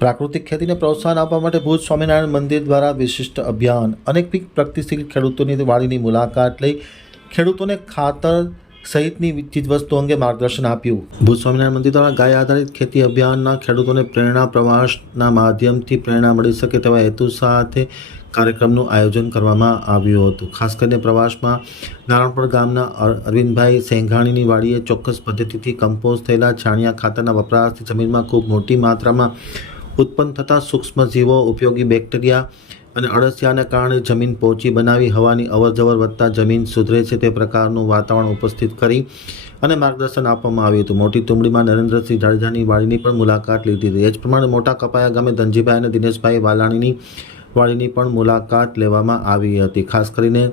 પ્રાકૃતિક ખેતીને પ્રોત્સાહન આપવા માટે ભુજ સ્વામિનારાયણ મંદિર દ્વારા વિશિષ્ટ અભિયાન અનેક પ્રગતિશીલ ખેડૂતોની વાડીની મુલાકાત લઈ ખેડૂતોને ખાતર સહિતની ચીજવસ્તુ અંગે માર્ગદર્શન આપ્યું. ભુજ સ્વામિનારાયણ મંદિર દ્વારા ગાય આધારિત ખેતી અભિયાનના ખેડૂતોને પ્રેરણા પ્રવાસના માધ્યમથી પ્રેરણા મળી શકે તેવા હેતુ સાથે કાર્યક્રમનું આયોજન કરવામાં આવ્યું હતું. ખાસ કરીને પ્રવાસમાં નારણપુર ગામના અર- અરવિંદભાઈ સેંઘાણીની વાડીએ ચોક્કસ પદ્ધતિથી કમ્પોઝ થયેલા છાણિયા ખાતરના વપરાશથી જમીનમાં ખૂબ મોટી માત્રામાં ઉત્પન્ન થતા સૂક્ષ્મજીવો, ઉપયોગી બેક્ટેરિયા અને અળસિયાને કારણે જમીન પોચી બનાવી હવાની અવરજવર વધતા જમીન સુધરે છે તે પ્રકારનું વાતાવરણ ઉપસ્થિત કરી અને માર્ગદર્શન આપવામાં આવ્યું હતું. મોટી તુંબડીમાં નરેન્દ્રસિંહ જાડેજાની વાડીની પણ મુલાકાત લીધી હતી. એ જ પ્રમાણે મોટા કપાયા ગામે ધનજીભાઈ અને દિનેશભાઈ વાલાણીની વાડીની પણ મુલાકાત લેવામાં આવી હતી. ખાસ કરીને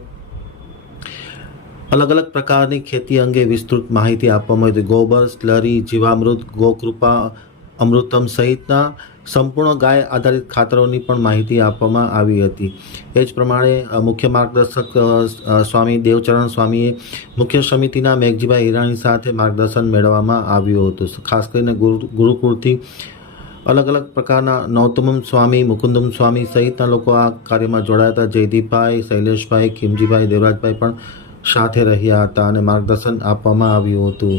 અલગ અલગ પ્રકારની ખેતી અંગે વિસ્તૃત માહિતી આપવામાં આવી હતી. ગોબર સ્લરી જીવામૃત, ગોકૃપા અમૃતમ સહિતના સંપૂર્ણ ગાય આધારિત ખાતરોની પણ માહિતી આપવામાં આવી હતી. એ જ પ્રમાણે મુખ્ય માર્ગદર્શક સ્વામી દેવચરણ સ્વામીએ મુખ્ય સમિતિના મેઘજીભાઈ હિરાણી સાથે માર્ગદર્શન મેળવવામાં આવ્યું હતું. ખાસ કરીને ગુરુ, ગુરુકુળથી અલગ અલગ પ્રકારના નૌતમમ સ્વામી, મુકુંદમ સ્વામી સહિતના લોકો આ કાર્યમાં જોડાયા હતા. જયદીપભાઈ, શૈલેષભાઈ, ખીમજીભાઈ, દેવરાજભાઈ પણ સાથે રહ્યા હતા અને માર્ગદર્શન આપવામાં આવ્યું હતું.